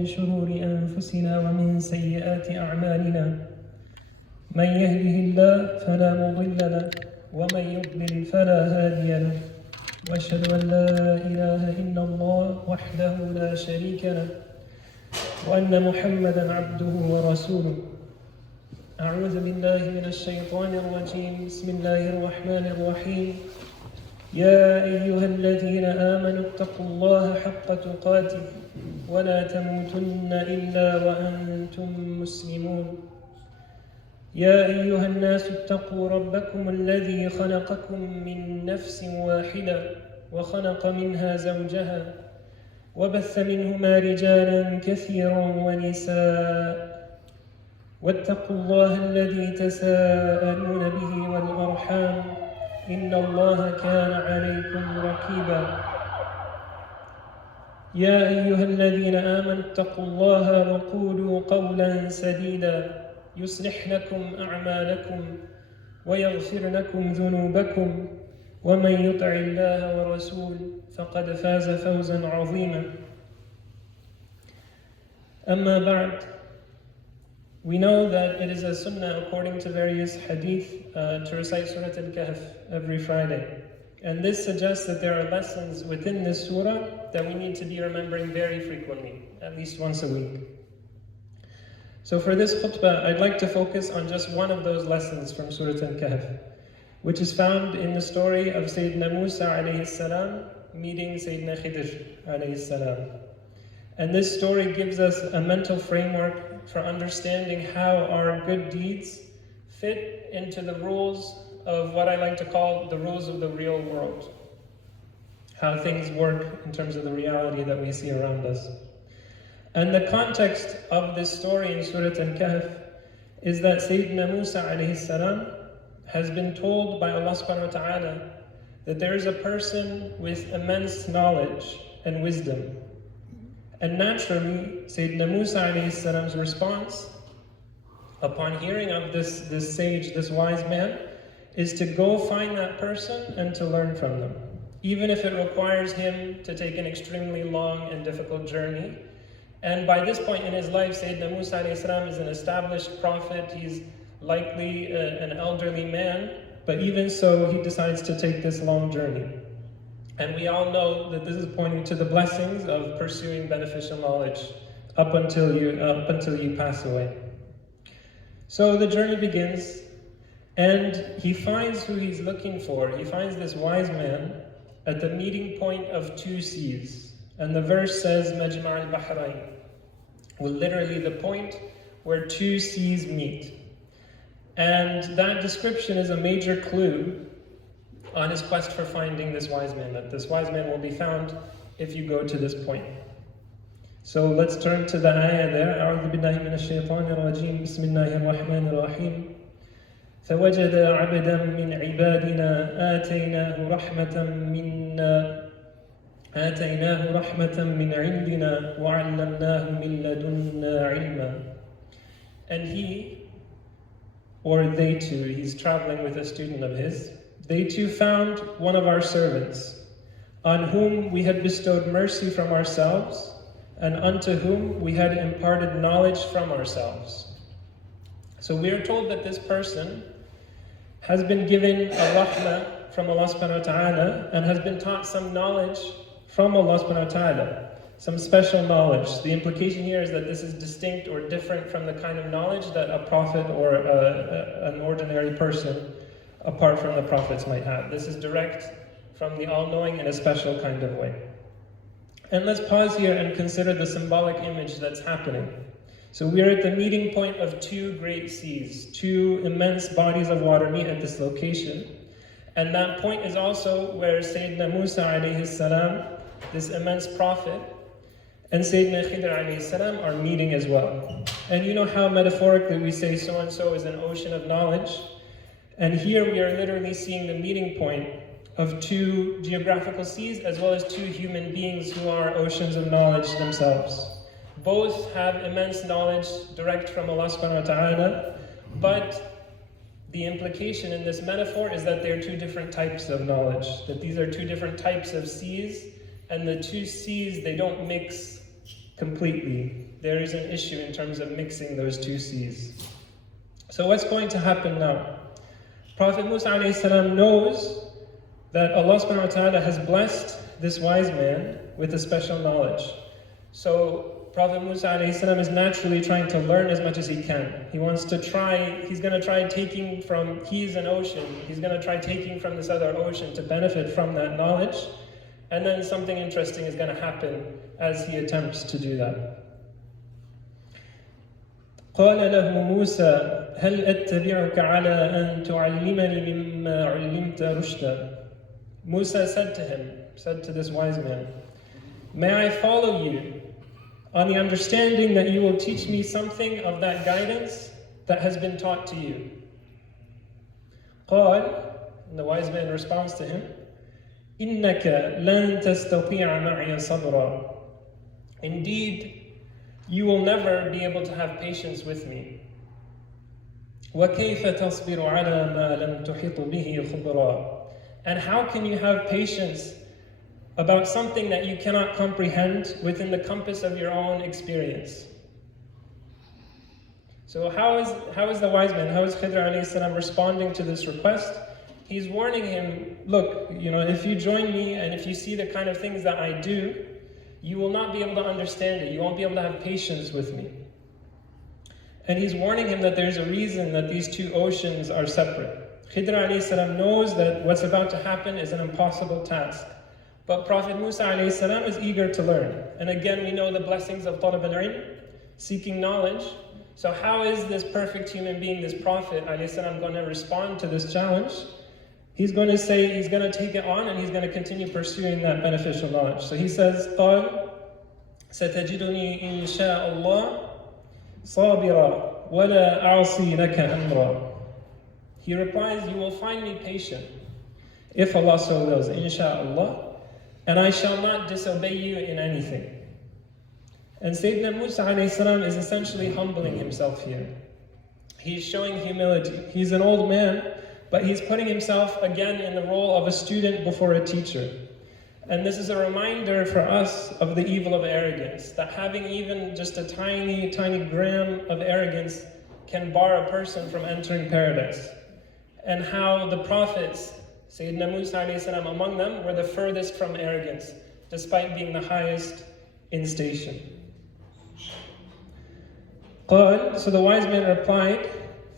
من شرور أنفسنا ومن سيئات أعمالنا من يهده الله فلا مضل له ومن يضلل فلا هادي له وأشهد أن لا إله إلا الله وحده لا شريك له وأن محمدا عبده ورسوله. أعوذ بالله من الشيطان الرجيم. بسم الله الرحمن الرحيم. يا أيها الذين آمنوا اتقوا الله حق تقاته ولا تموتن إلا وأنتم مسلمون. يا أيها الناس اتقوا ربكم الذي خلقكم من نفس واحدة وخلق منها زوجها وبث منهما رجالا كثيرا ونساء واتقوا الله الذي تساءلون به والأرحام إن الله كان عليكم رقيبا. يا أيها الذين آمنوا اتقوا الله وقولوا قولا سديدا يصلح لكم أعمالكم ويغفر لكم ذنوبكم ومن يطع الله ورسوله فقد فاز فوزا عظيما. أما بعد, we know that it is a sunnah according to various hadith to recite Surat Al-Kahf every Friday. And this suggests that there are lessons within this surah that we need to be remembering very frequently, at least once a week. So for this khutbah, I'd like to focus on just one of those lessons from Surat Al-Kahf, which is found in the story of Sayyidina Musa alayhi salam meeting Sayyidina Khidr alayhi salam. And this story gives us a mental framework for understanding how our good deeds fit into the rules of what I like to call the rules of the real world. How things work in terms of the reality that we see around us. And the context of this story in Surat Al-Kahf is that Sayyidina Musa alayhi salam has been told by Allah subhanahu wa ta'ala that there is a person with immense knowledge and wisdom. And naturally, Sayyidina Musa alayhi salam's response upon hearing of this sage, this wise man, is to go find that person and to learn from them. Even if it requires him to take an extremely long and difficult journey. And by this point in his life, Sayyidina Musa alayhi salam is an established prophet. He's likely an elderly man, but even so, he decides to take this long journey. And we all know that this is pointing to the blessings of pursuing beneficial knowledge up until you pass away. So the journey begins, and he finds who he's looking for. He finds this wise man at the meeting point of two seas. And the verse says, Majma' al-Bahrain, well, literally the point where two seas meet. And that description is a major clue on his quest for finding this wise man, that this wise man will be found if you go to this point. So let's turn to the ayah there. أعوذ بالله من الشيطان الرجيم. بسم الله الرحمن الرحيم. فوجد عبدا من عبادنا آتيناه رحمة من عندنا وعلمناه من لدنا علما. And he, or they too, he's traveling with a student of his, they too found one of our servants, on whom we had bestowed mercy from ourselves, and unto whom we had imparted knowledge from ourselves. So we are told that this person has been given a rahmah from Allah subhanahu wa ta'ala, and has been taught some knowledge from Allah subhanahu wa ta'ala, some special knowledge. The implication here is that this is distinct or different from the kind of knowledge that a prophet or an ordinary person apart from the prophets might have. This is direct from the all-knowing in a special kind of way. And let's pause here and consider the symbolic image that's happening. So we are at the meeting point of two great seas. Two immense bodies of water meet at this location. And that point is also where Sayyidina Musa alayhi salam, this immense prophet, and Sayyidina Khidr alayhi salam are meeting as well. And you know how metaphorically we say so-and-so is an ocean of knowledge. And here we are literally seeing the meeting point of two geographical seas as well as two human beings who are oceans of knowledge themselves. Both have immense knowledge direct from Allah subhanahu wa ta'ala, but the implication in this metaphor is that they're two different types of knowledge, that these are two different types of seas, and the two seas, they don't mix completely. There is an issue in terms of mixing those two seas. So what's going to happen now? Prophet Musa alayhi salam knows that Allah subhanahu wa ta'ala has blessed this wise man with a special knowledge. So Prophet Musa alayhi salam is naturally trying to learn as much as he can. He wants to try, he's going to try taking from, he's an ocean, he's going to try taking from this other ocean to benefit from that knowledge. And then something interesting is going to happen as he attempts to do that. قال له موسى هل أتبعك على أن تعلمني مما علمت رشدا. Musa said to this wise man, may I follow you on the understanding that you will teach me something of that guidance that has been taught to you. قال, and the wise man responds to him, إنك لن تستطيع معي صبرا. Indeed, you will never be able to have patience with me. وكيف تصبر على ما لم تحط به خبرا. And how can you have patience about something that you cannot comprehend within the compass of your own experience? So how is the wise man, how is Khidr alayhi salam responding to this request? He's warning him, look, if you join me and if you see the kind of things that I do, you will not be able to understand it. You won't be able to have patience with me. And he's warning him that there's a reason that these two oceans are separate. Khidr alayhi salam knows that what's about to happen is an impossible task. But Prophet Musa alayhi salam is eager to learn. And again, we know the blessings of talab al-ilm, seeking knowledge. So how is this perfect human being, this Prophet alayhi salam, going to respond to this challenge? He's going to say, he's going to take it on and he's going to continue pursuing that beneficial knowledge. So he says, قال ستجدني إن شاء الله صابرا ولا أعصي لك أمرا. He replies, you will find me patient, if Allah so wills, insha'Allah, and I shall not disobey you in anything. And Sayyidina Musa alayhi salam is essentially humbling himself here. He's showing humility. He's an old man, but he's putting himself again in the role of a student before a teacher. And this is a reminder for us of the evil of arrogance, that having even just a tiny, tiny gram of arrogance can bar a person from entering paradise. And how the prophets, Sayyidina Musa alayhi salam among them, were the furthest from arrogance, despite being the highest in station. قال, so the wise man replied,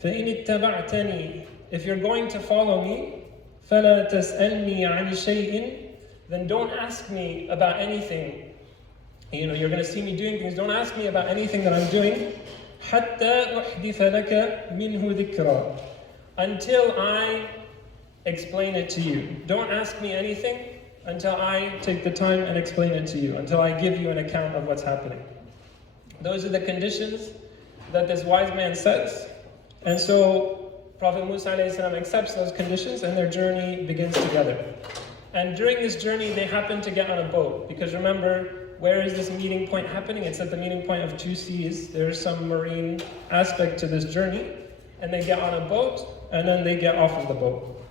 فَإِنِ اتَّبَعْتَنِي, if you're going to follow me, فَلَا تَسْأَلْنِي عَنِ شَيْءٍ, then don't ask me about anything. You're going to see me doing things, don't ask me about anything that I'm doing, حَتَّى أُحْدِثَ لَكَ مِنْهُ ذِكْرًا, until I explain it to you. Don't ask me anything until I take the time and explain it to you, until I give you an account of what's happening. Those are the conditions that this wise man sets. And so Prophet Musa alayhi salam accepts those conditions and their journey begins together. And during this journey, they happen to get on a boat. Because remember, where is this meeting point happening? It's at the meeting point of two seas. There's some marine aspect to this journey. And they get on a boat, and then they get off of the boat.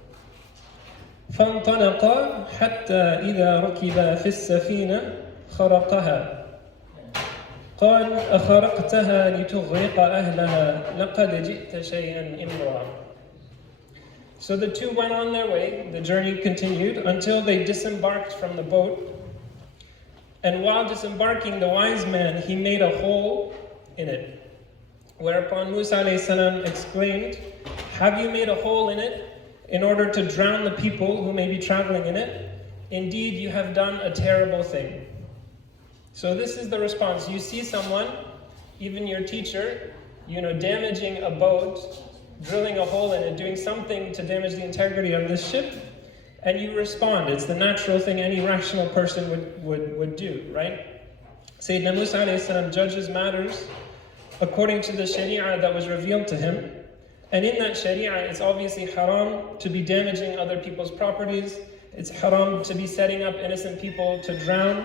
فانطلقا حتى إذا ركبا في السفينة خرقها. قال أخرقتها لتغرق أهلها لقد جئت شيئا إمرا. So the two went on their way, the journey continued until they disembarked from the boat. And while disembarking, the wise man, he made a hole in it. Whereupon Musa alayhi salam exclaimed, have you made a hole in it in order to drown the people who may be traveling in it? Indeed, you have done a terrible thing. So this is the response. You see someone, even your teacher, damaging a boat, drilling a hole in it, doing something to damage the integrity of this ship, and you respond. It's the natural thing any rational person would do, right? Sayyidina Musa alayhi salam judges matters according to the sharia that was revealed to him. And in that sharia, it's obviously haram to be damaging other people's properties. It's haram to be setting up innocent people to drown,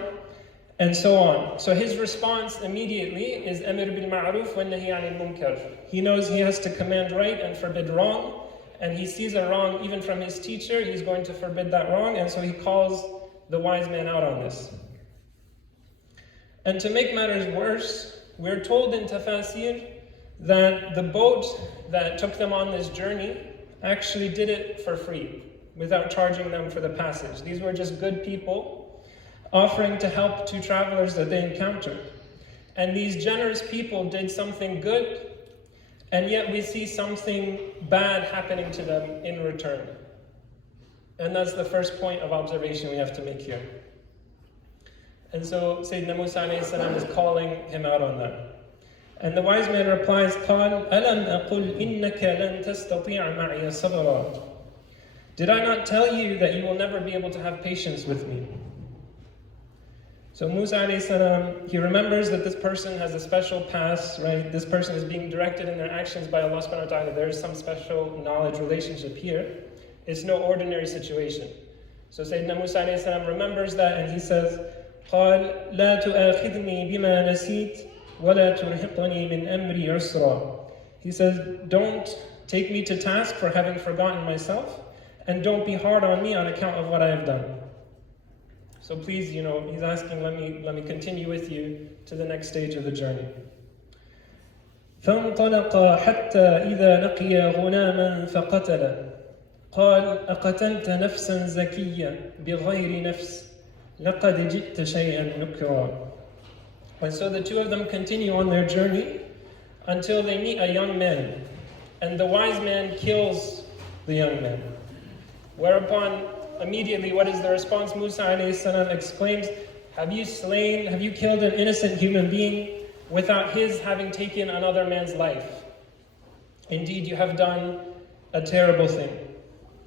and so on. So his response immediately is amir bil ma'ruf wa nahy 'anil munkar. He knows he has to command right and forbid wrong, and he sees a wrong even from his teacher. He's going to forbid that wrong, and so he calls the wise man out on this. And to make matters worse, we're told in Tafasir that the boat that took them on this journey actually did it for free, without charging them for the passage. These were just good people offering to help two travelers that they encountered. And these generous people did something good, and yet we see something bad happening to them in return. And that's the first point of observation we have to make here. And so Sayyidina Musa alayhi salam is calling him out on that. And the wise man replies, قال ألم أقل إنك لن تستطيع معي صبرا. Did I not tell you that you will never be able to have patience with me? So Musa alayhi salam, he remembers that this person has a special past, right? This person is being directed in their actions by Allah subhanahu wa ta'ala. There is some special knowledge relationship here. It's no ordinary situation. So Sayyidina Musa alayhi salam remembers that, and he says, قال لا تؤاخذني بما نسيت ولا ترهقني من أمري عسرا. He says, don't take me to task for having forgotten myself, and don't be hard on me on account of what I have done. So please, he's asking, let me continue with you to the next stage of the journey. فانطلقا حتى إذا لقيا غلاما فقتله قال أقتلت نفسا زكية بغير نفس لقد جئت شيئا نكرا. And so the two of them continue on their journey until they meet a young man, and the wise man kills the young man. Whereupon immediately, what is the response? Musa alayhi salam exclaims, have you killed an innocent human being without his having taken another man's life? Indeed, you have done a terrible thing.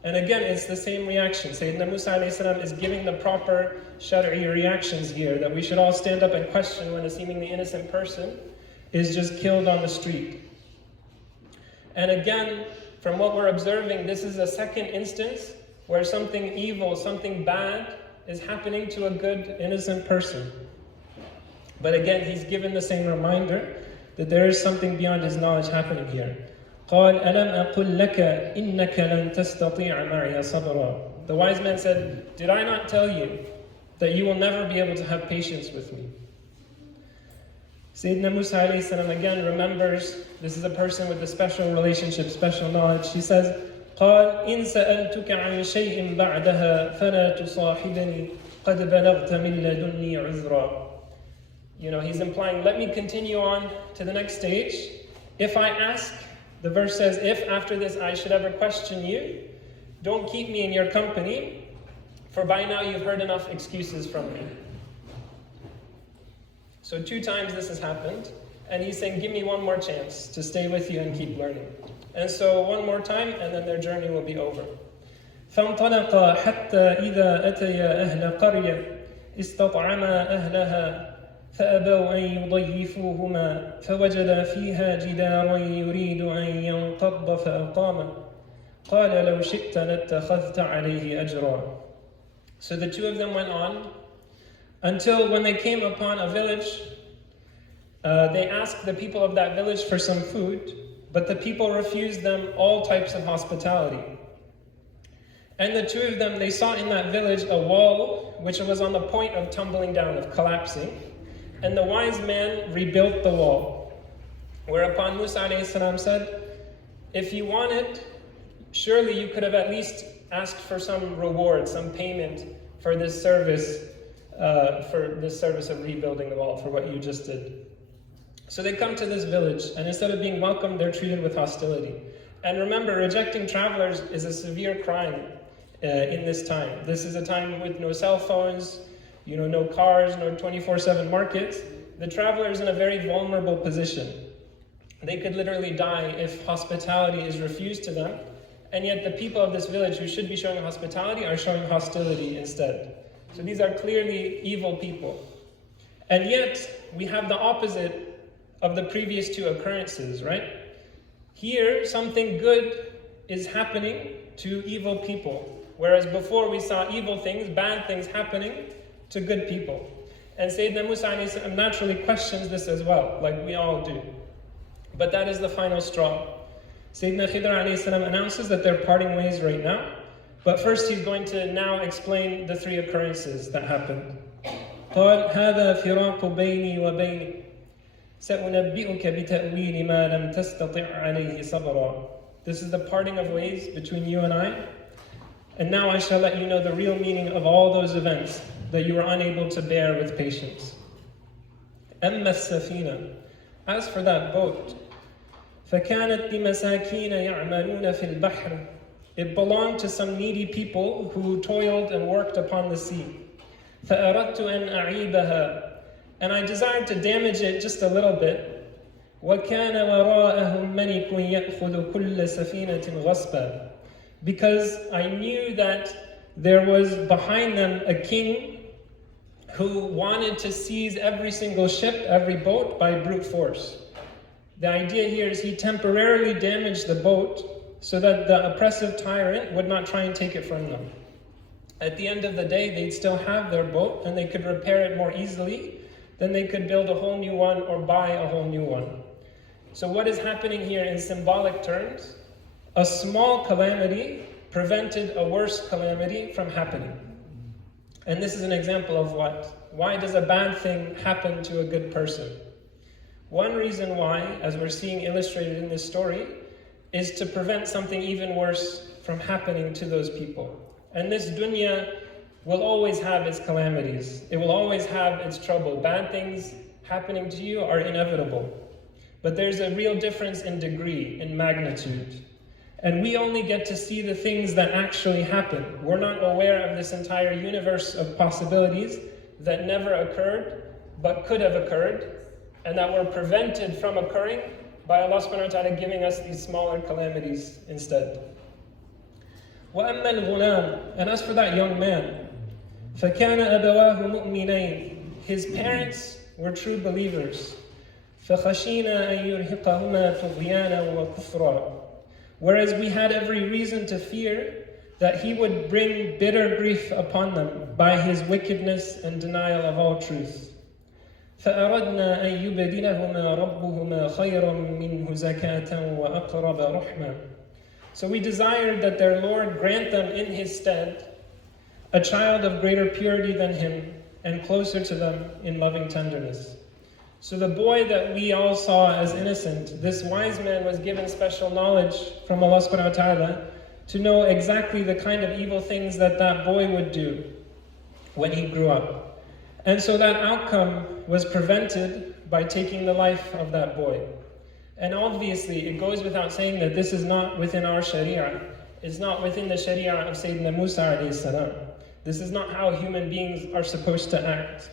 And again, it's the same reaction. Sayyidina Musa alayhi salam is giving the proper shari'i reactions here, that we should all stand up and question when a seemingly innocent person is just killed on the street. And again, from what we're observing, this is a second instance where something evil, something bad is happening to a good, innocent person. But again, he's given the same reminder that there is something beyond his knowledge happening here. قال ألم أقل لك إنك لن تستطيع معي صبرا. The wise man said, did I not tell you that you will never be able to have patience with me? Sayyidina Musa alayhi salam again remembers, this is a person with a special relationship, special knowledge. He says, قال إن سألتك عن شيء بعدها فلا تصاحبني قد بلغت من لدني عذرا. He's implying, let me continue on to the next stage. If I ask, the verse says, if after this I should ever question you, don't keep me in your company, for by now you've heard enough excuses from me. So 2 times this has happened, and he's saying, give me one more chance to stay with you and keep learning. And so one more time, and then their journey will be over. فانطلقا حتى إذا أتيا أهل قرية استطعما أهلها فأبوا أن يضيفوهما فوجدا فيها جدارا يريد أن ينقض فأقامه قال لو شئت لاتخذت عليه أجرا. So the two of them went on until when they came upon a village, they asked the people of that village for some food, but the people refused them all types of hospitality. And the two of them, they saw in that village a wall which was on the point of tumbling down, of collapsing. And the wise man rebuilt the wall. Whereupon Musa alayhi salam said, if you wanted, surely you could have at least asked for some reward, some payment for this service of rebuilding the wall, for what you just did. So they come to this village, and instead of being welcomed, they're treated with hostility. And remember, rejecting travelers is a severe crime in this time. This is a time with no cell phones, no cars, no 24/7 markets. The traveler is in a very vulnerable position. They could literally die if hospitality is refused to them, and yet the people of this village who should be showing hospitality are showing hostility instead. So these are clearly evil people. And yet, we have the opposite of the previous 2 occurrences, right? Here, something good is happening to evil people, whereas before we saw evil things, bad things happening to good people. And Sayyidina Musa naturally questions this as well, like we all do. But that is the final straw. Sayyidina Khidr announces that they're parting ways right now, but first he's going to now explain the 3 occurrences that happened. قال هذا فراق بيني وبينك سأنبئك بتأويل ما لم تستطع عليه صبرا. This is the parting of ways between you and I. And now I shall let you know the real meaning of all those events that you were unable to bear with patience. أما السفينة, as for that boat, فكانت لمساكين يعملون في البحر. It belonged to some needy people who toiled and worked upon the sea. فأردت أن أعيبها, and I desired to damage it just a little bit. وكان وراءهم ملك يأخذ كل سفينة غصبا. Because I knew that there was behind them a king who wanted to seize every single ship, every boat, by brute force. The idea here is he temporarily damaged the boat so that the oppressive tyrant would not try and take it from them. At the end of the day, they'd still have their boat and they could repair it more easily. Then they could build a whole new one or buy a whole new one. So what is happening here in symbolic terms? A small calamity prevented a worse calamity from happening. And this is an example of what? Why does a bad thing happen to a good person? One reason why, as we're seeing illustrated in this story, is to prevent something even worse from happening to those people. And this dunya will always have its calamities. It will always have its trouble. Bad things happening to you are inevitable. But there's a real difference in degree, in magnitude. And we only get to see the things that actually happen. We're not aware of this entire universe of possibilities that never occurred, but could have occurred, and that were prevented from occurring by Allah subhanahu wa ta'ala giving us these smaller calamities instead. وَأَمَّا الْغُلَامُ, and as for that young man, فَكَانَ أَبَوَاهُ مُؤْمِنَيْنِ, his parents were true believers. فَخَشِينَا أَن يُرْهِقَهُمَا طُغْيَانًا وَكُفْرًا, whereas we had every reason to fear that he would bring bitter grief upon them by his wickedness and denial of all truth. فَأَرَدْنَا أَن يُبْدِلَهُمَا رَبُّهُمَا خَيْرًا مِنْهُ زَكَاةً وَأَقْرَبَ رُحْمًا. So we desired that their Lord grant them in his stead a child of greater purity than him and closer to them in loving tenderness. So the boy that we all saw as innocent, this wise man was given special knowledge from Allah subhanahu wa ta'ala to know exactly the kind of evil things that that boy would do when he grew up. And so that outcome was prevented by taking the life of that boy. And obviously, it goes without saying that this is not within our sharia. It's not within the sharia of Sayyidina Musa alayhi salam. This is not how human beings are supposed to act.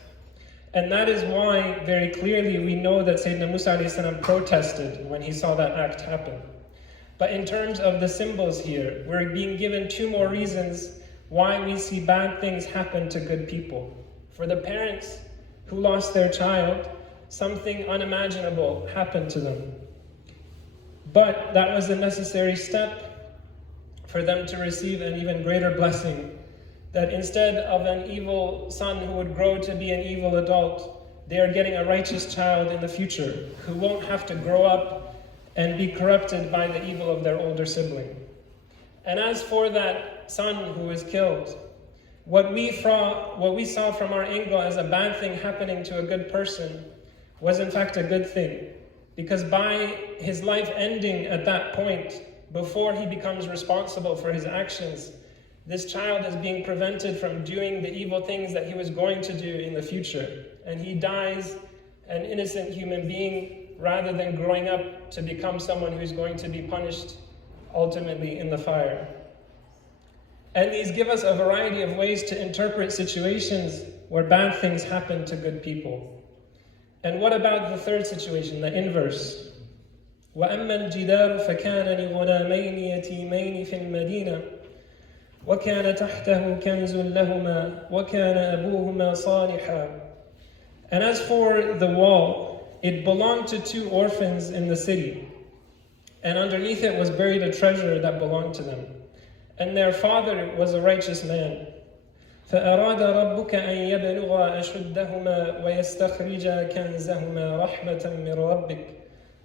And that is why, very clearly, we know that Sayyidina Musa alayhi salam protested when he saw that act happen. But in terms of the symbols here, we're being given two more reasons why we see bad things happen to good people. For the parents who lost their child, something unimaginable happened to them. But that was a necessary step for them to receive an even greater blessing, that instead of an evil son who would grow to be an evil adult, they are getting a righteous child in the future who won't have to grow up and be corrupted by the evil of their older sibling. And as for that son who was killed, what we saw from our angle as a bad thing happening to a good person was in fact a good thing. Because by his life ending at that point, before he becomes responsible for his actions, this child is being prevented from doing the evil things that he was going to do in the future. And he dies an innocent human being rather than growing up to become someone who's going to be punished ultimately in the fire. And these give us a variety of ways to interpret situations where bad things happen to good people. And what about the third situation, the inverse? وَأَمَّا الْجِدَارُ فَكَانَ لِغُلَامَيْنِ يَتِيمَيْنِ فِي الْمَدِينَةِ وَكَانَ تَحْتَهُ كَنْزٌ لَهُمَا وَكَانَ أَبُوهُمَا صَالِحًا. And as for the wall, it belonged to two orphans in the city. And underneath it was buried a treasure that belonged to them. And their father was a righteous man. فأراد ربك أن يبلغا أشدهما ويستخرجا كنزهما رحمة من ربك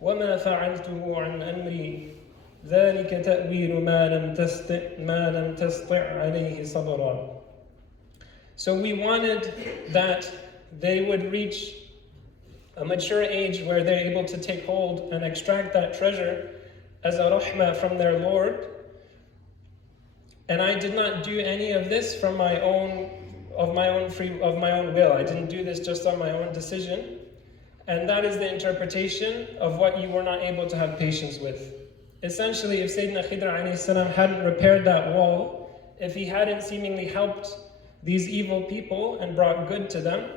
وما فعلته عن أمري ذلك تأويل ما لم تستطع عليه صبرا. So we wanted that they would reach a mature age where they're able to take hold and extract that treasure as a rahmah from their Lord. And I did not do any of this from my own will. I didn't do this just on my own decision. And that is the interpretation of what you were not able to have patience with. Essentially, if Sayyidina Khidr alayhi salam hadn't repaired that wall, if he hadn't seemingly helped these evil people and brought good to them,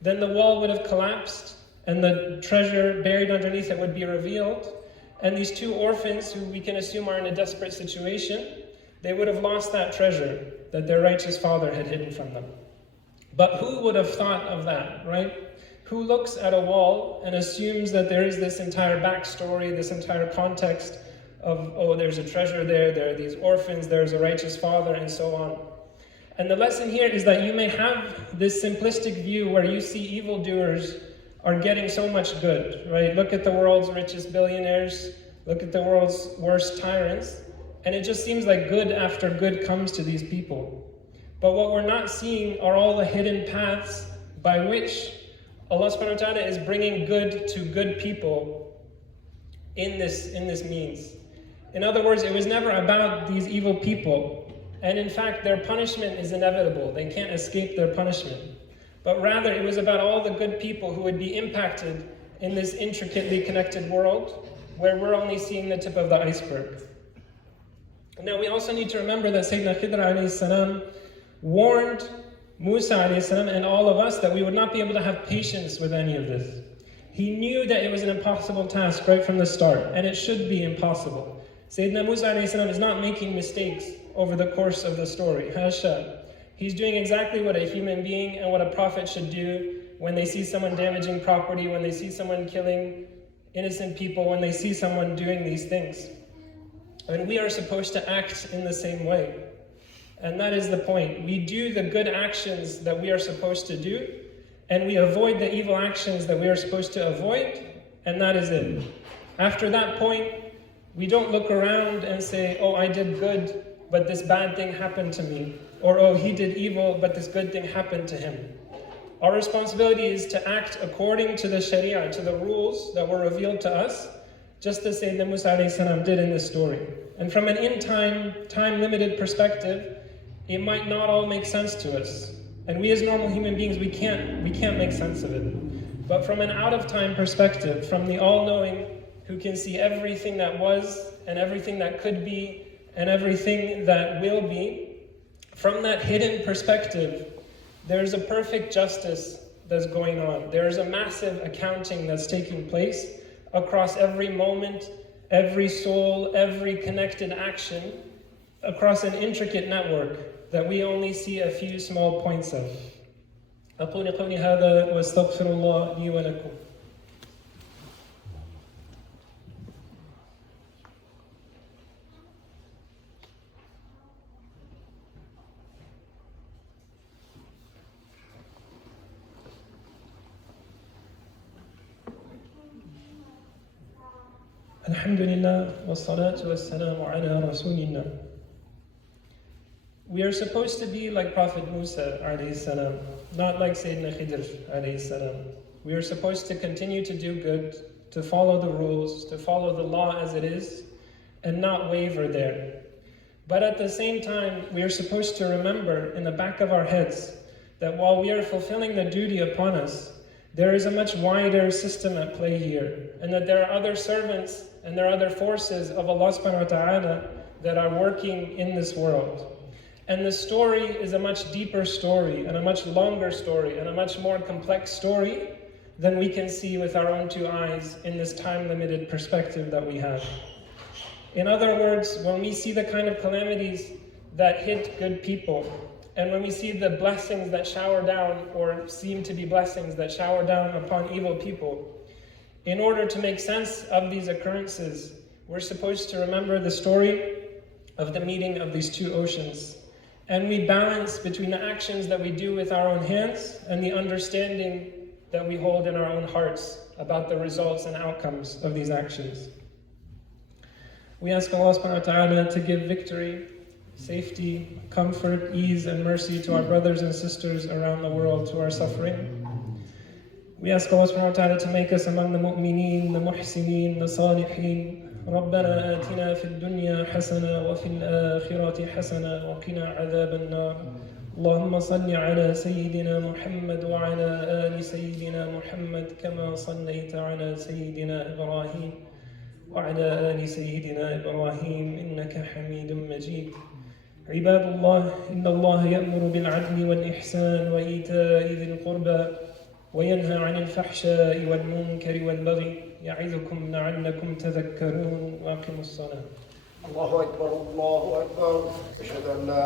then the wall would have collapsed and the treasure buried underneath it would be revealed. And these two orphans, who we can assume are in a desperate situation, they would have lost that treasure that their righteous father had hidden from them. But who would have thought of that, right? Who looks at a wall and assumes that there is this entire backstory, this entire context of, oh, there's a treasure there are these orphans, there's a righteous father, and so on. And the lesson here is that you may have this simplistic view where you see evildoers are getting so much good, right? Look at the world's richest billionaires, look at the world's worst tyrants, and it just seems like good after good comes to these people. But what we're not seeing are all the hidden paths by which Allah subhanahu wa ta'ala is bringing good to good people in this means. In other words, it was never about these evil people. And in fact, their punishment is inevitable. They can't escape their punishment. But rather, it was about all the good people who would be impacted in this intricately connected world where we're only seeing the tip of the iceberg. Now, we also need to remember that Sayyidina Khidr alayhi salam warned Musa alayhi salam and all of us that we would not be able to have patience with any of this. He knew that it was an impossible task right from the start, and it should be impossible. Sayyidina Musa alayhi salam is not making mistakes over the course of the story. Hasha. He's doing exactly what a human being and what a prophet should do when they see someone damaging property, when they see someone killing innocent people, when they see someone doing these things. And we are supposed to act in the same way. And that is the point. We do the good actions that we are supposed to do, and we avoid the evil actions that we are supposed to avoid, and that is it. After that point, we don't look around and say, oh, I did good, but this bad thing happened to me. Or, oh, he did evil, but this good thing happened to him. Our responsibility is to act according to the Sharia, to the rules that were revealed to us, just as Sayyidina Musa alayhi salam did in this story. And from an time-limited perspective, it might not all make sense to us. And we as normal human beings, we can't make sense of it. But from an out-of-time perspective, from the all-knowing who can see everything that was and everything that could be and everything that will be, from that hidden perspective, there's a perfect justice that's going on. There's a massive accounting that's taking place across every moment, every soul, every connected action, across an intricate network that we only see a few small points of. أقول قولي هذا وأستغفر الله لي ولكم. Alhamdulillah, wassalatu wassalamu ala rasulillah. We are supposed to be like Prophet Musa alayhi salam, not like Sayyidina Khidr alayhi salam. We are supposed to continue to do good, to follow the rules, to follow the law as it is, and not waver there. But at the same time, we are supposed to remember in the back of our heads that while we are fulfilling the duty upon us, there is a much wider system at play here, and that there are other servants and there are other forces of Allah subhanahu wa ta'ala that are working in this world. And the story is a much deeper story, and a much longer story, and a much more complex story than we can see with our own two eyes in this time-limited perspective that we have. In other words, when we see the kind of calamities that hit good people, and when we see the blessings that shower down, or seem to be blessings that shower down upon evil people, in order to make sense of these occurrences, we're supposed to remember the story of the meeting of these two oceans. And we balance between the actions that we do with our own hands and the understanding that we hold in our own hearts about the results and outcomes of these actions. We ask Allah subhanahu wa ta'ala to give victory, safety, comfort, ease, and mercy to our brothers and sisters around the world who are suffering. We ask Allah subhanahu wa ta'ala to make us among the mu'mineen, the muhsineen, the salihin. ربنا آتنا في الدنيا حسنة وفي الآخرة حسنة وقنا عذاب النار. اللهم صل على سيدنا محمد وعلى آل سيدنا محمد كما صليت على سيدنا إبراهيم وعلى آل سيدنا إبراهيم إنك حميد مجيد. عباد الله، إن الله يأمر بالعدل والإحسان وإيتاء ذي القربى وينهى عن الفحشاء والمنكر والبغي يعظكم لعلكم تذكرون. وأقيموا الصلاة. الله أكبر الله أكبر. أشهد أن لا